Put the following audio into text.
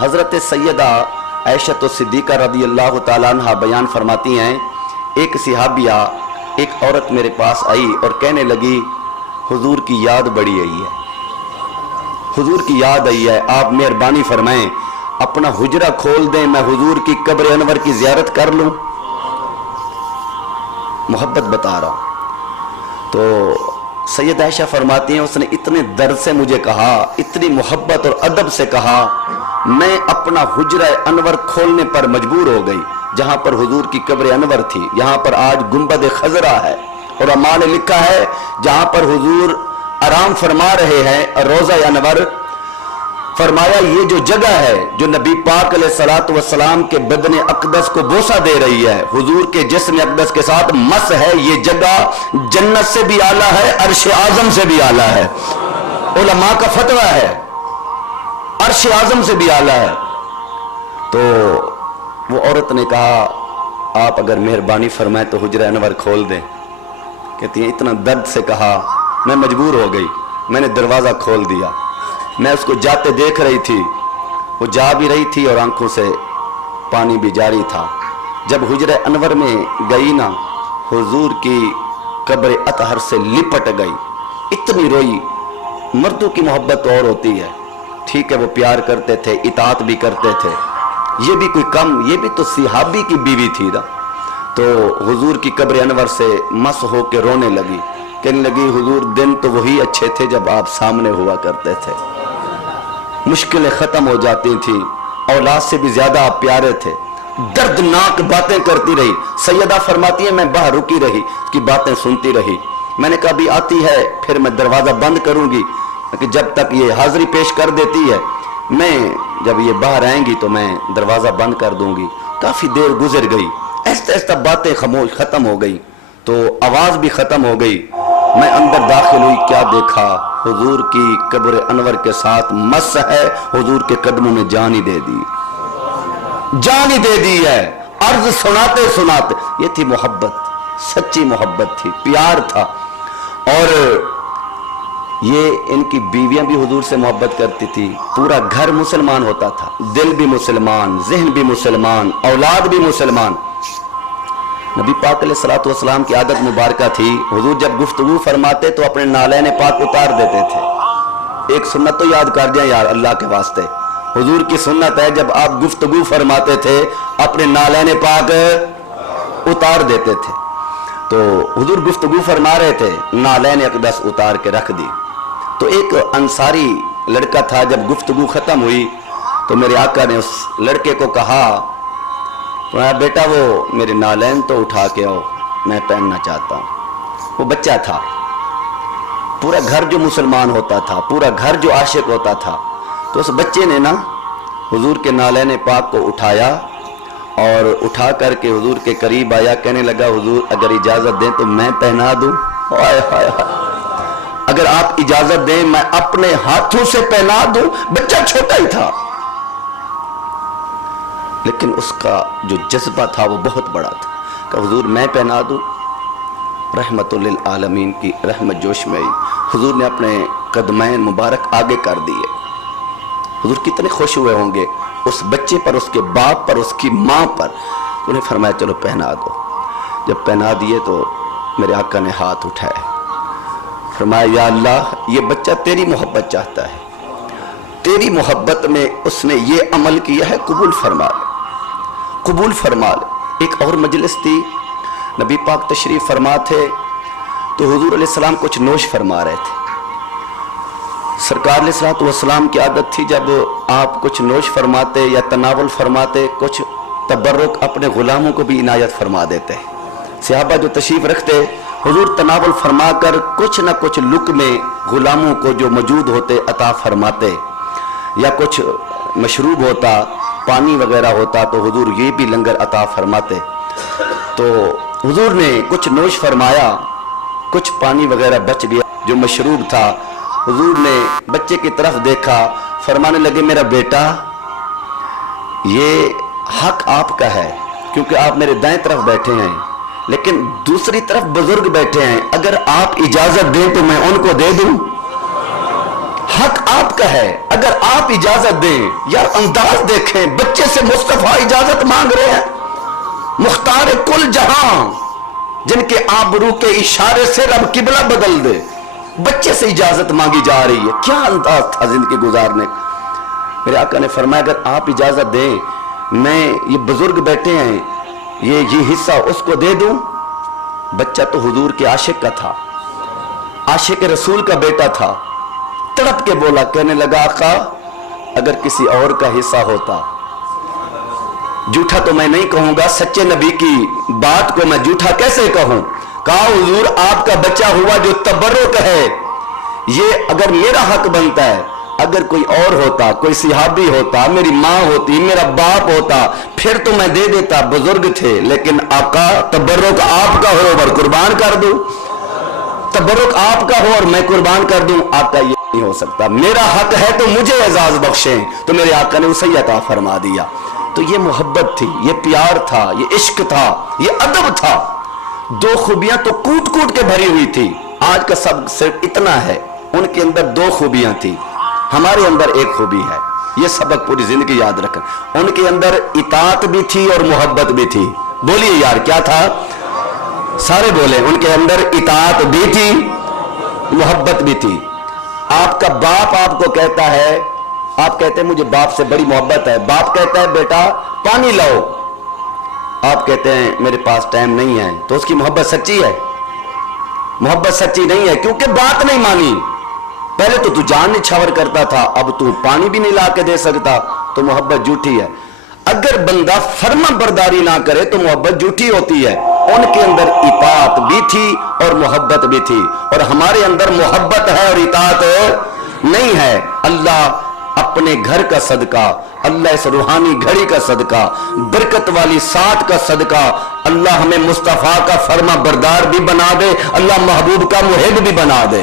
حضرت سیدہ عائشہ صدیقہ رضی اللہ تعالیٰ عنہ بیان فرماتی ہیں، ایک صحابیہ ایک عورت میرے پاس آئی اور کہنے لگی حضور کی یاد بڑی آئی ہے، حضور کی یاد آئی ہے، آپ مہربانی فرمائیں اپنا حجرہ کھول دیں، میں حضور کی قبر انور کی زیارت کر لوں۔ محبت بتا رہا ہوں۔ تو سید عائشہ فرماتی ہیں اس نے اتنے درد سے مجھے کہا، اتنی محبت اور ادب سے کہا، میں اپنا حجرہ انور کھولنے پر مجبور ہو گئی۔ جہاں پر حضور کی قبر انور تھی، یہاں پر آج گنبد خضرا ہے، اور امام نے لکھا ہے جہاں پر حضور آرام فرما رہے ہیں روضہ انور، فرمایا یہ جو جگہ ہے جو نبی پاک علیہ الصلوۃ والسلام کے بدن اقدس کو بوسہ دے رہی ہے، حضور کے جسم اقدس کے ساتھ مس ہے، یہ جگہ جنت سے بھی اعلیٰ ہے، عرش اعظم سے بھی اعلیٰ ہے، علماء کا فتویٰ ہے، عرش اعظم سے بھی اعلیٰ ہے۔ تو وہ عورت نے کہا آپ اگر مہربانی فرمائیں تو حجرہ انور کھول دیں۔ کہتی ہیں اتنا درد سے کہا، میں مجبور ہو گئی، میں نے دروازہ کھول دیا۔ میں اس کو جاتے دیکھ رہی تھی، وہ جا بھی رہی تھی اور آنکھوں سے پانی بھی جاری تھا۔ جب حجرہ انور میں گئی نا، حضور کی قبر اطہر سے لپٹ گئی، اتنی روئی۔ مردوں کی محبت اور ہوتی ہے، ٹھیک ہے وہ پیار کرتے تھے، اطاعت بھی کرتے تھے، یہ بھی کوئی کم، یہ بھی تو صحابی کی بیوی تھی نا۔ تو حضور کی قبر انور سے مس ہو کے رونے لگی، کہنے لگی حضور دن تو وہی اچھے تھے جب آپ سامنے ہوا کرتے تھے، مشکلیں ختم ہو جاتی تھیں، اولاد سے بھی زیادہ آپ پیارے تھے۔ دردناک باتیں کرتی رہی۔ سیدہ فرماتی ہے میں باہر رکی رہی، اس کی باتیں سنتی رہی۔ میں نے کہا بھی آتی ہے پھر میں دروازہ بند کروں گی کہ جب تک یہ حاضری پیش کر دیتی ہے، میں جب یہ باہر آئیں گی تو میں دروازہ بند کر دوں گی۔ کافی دیر گزر گئی، ایسا ایسا باتیں خاموش ختم ہو گئی، تو آواز بھی ختم ہو گئی۔ میں اندر داخل ہوئی، کیا دیکھا حضور کی قبر انور کے ساتھ مس ہے، حضور کے قدموں میں جان ہی دے دی، جان ہی دے دی ہے۔ عرض سناتے سناتے، یہ تھی محبت، سچی محبت تھی، پیار تھا۔ اور یہ ان کی بیویاں بھی حضور سے محبت کرتی تھی، پورا گھر مسلمان ہوتا تھا، دل بھی مسلمان، ذہن بھی مسلمان، اولاد بھی مسلمان۔ نبی پاک علیہ الصلوۃ والسلام کی عادت مبارکہ تھی، حضور جب گفتگو فرماتے تو اپنے نالین پاک اتار دیتے تھے۔ ایک سنت تو یاد کر جائیں یار اللہ کے واسطے، حضور کی سنت ہے جب آپ گفتگو فرماتے تھے اپنے نالین پاک اتار دیتے تھے۔ تو حضور گفتگو فرما رہے تھے، نالین اقدس اتار کے رکھ دی۔ تو ایک انصاری لڑکا تھا، جب گفتگو ختم ہوئی تو میرے آقا نے اس لڑکے کو کہا بیٹا وہ میرے نالین تو اٹھا کے آؤ، میں پہننا چاہتا ہوں۔ وہ بچہ تھا، پورا گھر جو مسلمان ہوتا تھا، پورا گھر جو عاشق ہوتا تھا، تو اس بچے نے نا حضور کے نالین پاک کو اٹھایا اور اٹھا کر کے حضور کے قریب آیا، کہنے لگا حضور اگر اجازت دیں تو میں پہنا دوں۔ ہائے ہائے ہائے، اگر آپ اجازت دیں میں اپنے ہاتھوں سے پہنا دوں۔ بچہ چھوٹا ہی تھا لیکن اس کا جو جذبہ تھا وہ بہت بڑا تھا کہ حضور میں پہنا دوں۔ رحمت للعالمین کی رحمت جوش میں آئی، حضور نے اپنے قدمین مبارک آگے کر دیے۔ حضور کتنے خوش ہوئے ہوں گے اس بچے پر، اس کے باپ پر، اس کی ماں پر۔ انہیں فرمایا چلو پہنا دو۔ جب پہنا دیے تو میرے آقا نے ہاتھ اٹھائے، فرمایا یا اللہ یہ بچہ تیری محبت چاہتا ہے، تیری محبت میں اس نے یہ عمل کیا ہے، قبول فرما لے، قبول فرما لے۔ ایک اور مجلس تھی، نبی پاک تشریف فرما تھے تو حضور علیہ السلام کچھ نوش فرما رہے تھے۔ سرکار علیہ الصلوۃ والسلام کی عادت تھی جب آپ کچھ نوش فرماتے یا تناول فرماتے، کچھ تبرک اپنے غلاموں کو بھی عنایت فرما دیتے۔ صحابہ جو تشریف رکھتے، حضور تناول فرما کر کچھ نہ کچھ لقمے غلاموں کو جو موجود ہوتے عطا فرماتے، یا کچھ مشروب ہوتا، پانی وغیرہ ہوتا تو حضور یہ بھی لنگر عطا فرماتے۔ تو حضور نے کچھ نوش فرمایا، کچھ پانی وغیرہ بچ گیا جو مشروب تھا۔ حضور نے بچے کی طرف دیکھا، فرمانے لگے میرا بیٹا یہ حق آپ کا ہے کیونکہ آپ میرے دائیں طرف بیٹھے ہیں، لیکن دوسری طرف بزرگ بیٹھے ہیں، اگر آپ اجازت دیں تو میں ان کو دے دوں۔ حق آپ کا ہے اگر آپ اجازت دیں. یار انداز دیکھیں, بچے سے مصطفیٰ اجازت مانگ رہے ہیں, مختار کل جہاں جن کے آبرو کے اشارے سے رب قبلہ بدل دے, بچے سے اجازت مانگی جا رہی ہے. کیا انداز تھا زندگی گزارنے. میرے آقا نے فرمایا اگر آپ اجازت دیں میں یہ بزرگ بیٹھے ہیں یہ حصہ اس کو دے دوں. بچہ تو حضور کے عاشق کا تھا, عاشق رسول کا بیٹا تھا. تڑپ کے بولا, کہنے لگا آقا اگر کسی اور کا حصہ ہوتا, جھوٹا تو میں نہیں کہوں گا, سچے نبی کی بات کو میں جھوٹا کیسے کہوں. کہا حضور آپ کا بچہ ہوا جو تبرک ہے, یہ اگر میرا حق بنتا ہے, اگر کوئی اور ہوتا, کوئی صحابی ہوتا, میری ماں ہوتی, میرا باپ ہوتا, پھر تو میں دے دیتا, بزرگ تھے. لیکن آقا تبرک آپ کا ہو اور قربان کر دوں, تبرک آپ کا ہو اور میں قربان کر دوں. آقا یہ نہیں ہو سکتا, میرا حق ہے تو مجھے اعزاز بخشیں. تو میرے آقا نے اسے عطا فرما دیا. تو یہ محبت تھی, یہ پیار تھا, یہ عشق تھا, یہ ادب تھا. دو خوبیاں تو کوٹ کوٹ کے بھری ہوئی تھی. آج کا سب صرف اتنا ہے, ان کے اندر دو خوبیاں تھی, ہمارے اندر ایک خوبی ہے. یہ سبق پوری زندگی یاد رکھیں. ان کے اندر اطاعت بھی تھی اور محبت بھی تھی. بولیے یار کیا تھا, سارے بولیں. ان کے اندر اطاعت بھی تھی, محبت بھی تھی. آپ کا باپ آپ کو کہتا ہے, آپ کہتے ہیں مجھے باپ سے بڑی محبت ہے, باپ کہتا ہے بیٹا پانی لاؤ, آپ کہتے ہیں میرے پاس ٹائم نہیں ہے, تو اس کی محبت سچی ہے؟ محبت سچی نہیں ہے, کیونکہ بات نہیں مانی. پہلے تو جان نچھاور کرتا تھا, اب تو پانی بھی نہیں لا کے دے سکتا, تو محبت جھوٹی ہے. اگر بندہ فرما برداری نہ کرے تو محبت جھوٹی ہوتی ہے. ان کے اندر اطاعت بھی تھی اور محبت بھی تھی, اور ہمارے اندر محبت ہے اور اطاعت نہیں ہے. اللہ اپنے گھر کا صدقہ, اللہ اس روحانی گھڑی کا صدقہ, برکت والی ساتھ کا صدقہ, اللہ ہمیں مصطفیٰ کا فرما بردار بھی بنا دے, اللہ محبوب کا محب بھی بنا دے.